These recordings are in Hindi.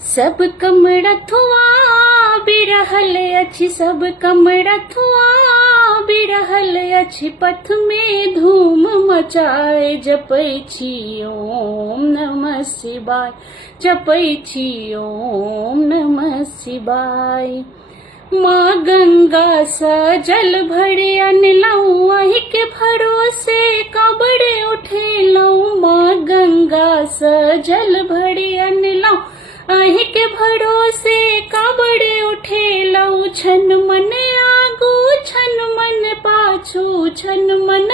सब कमरथुआ बिरहल अछि, सब कमरथुआ बिरहल अछि, पथ में धूम मचाए जपै छी ओम नमः शिवाय, जपै छी ओम नमः शिवाय। माँ गंगा स जल भरे अनलऊं, अहि के भरोसे काबड़े उठेलऊं। माँ गंगा स जल भरे अनलऊं, अहि के भरोसे काबड़े उठेलऊं। छन मन आगू छन मन पाछू, छन मन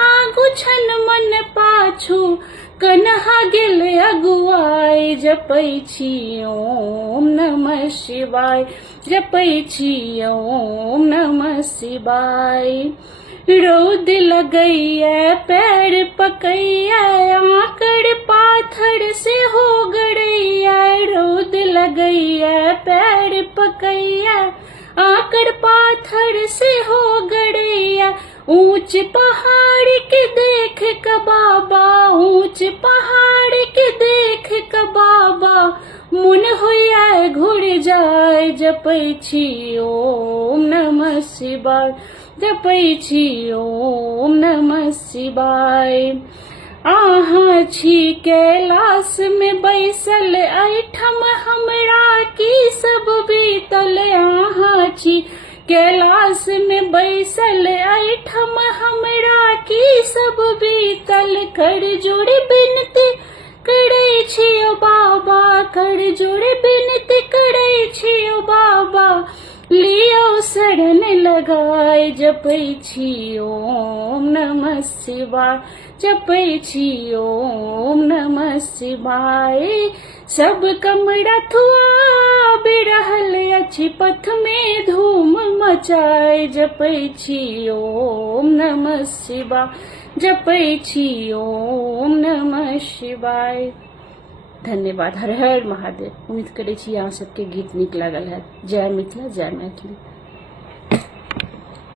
आगू छन मन पाछू, कन्हा गेल अगुआई जपै छी ओम नमः शिवाय, जपै छी ओम नमः शिवाय। रौद लगैया पैर पकैया, आकड़ पाथर से हो गड़ैया। रौद लगैया पैर पकैया, आकड़ पाथर से हो गड़ैया। ऊंच पहाड़ के देख क बाबा, ऊंच पहाड़ के देख क बाबा, मुन होइया घुर जाय जपै छी ओम नमः शिवाय, जपै छी ओम नमः शिवाय। आहाँ छी कैलाश में बैसल, ऐठम हमरा की सब बीतल। आहाँ छी कैलाश में बैसल, ऐठम हमरा की सब बीतल। कर जोड़ बिनती करै छियो बाबा, कर जोड़ बिनती करै छियो बाबा, लियो शरण लगाय जपै छी ओम नमः शिवाय, जपै छी ओम नमः शिवाय। सब कमरथुआ बिरहल अछि, पथ में धूम मचाए जपै छी ओम नमः शिवाय, जपै छी ओम नमः शिवाय। धन्यवाद। हर हर महादेव। उम्मीद करै छी अहाँ सबके गीत नीक लागल है। जय मिथिला, जय मैथिली।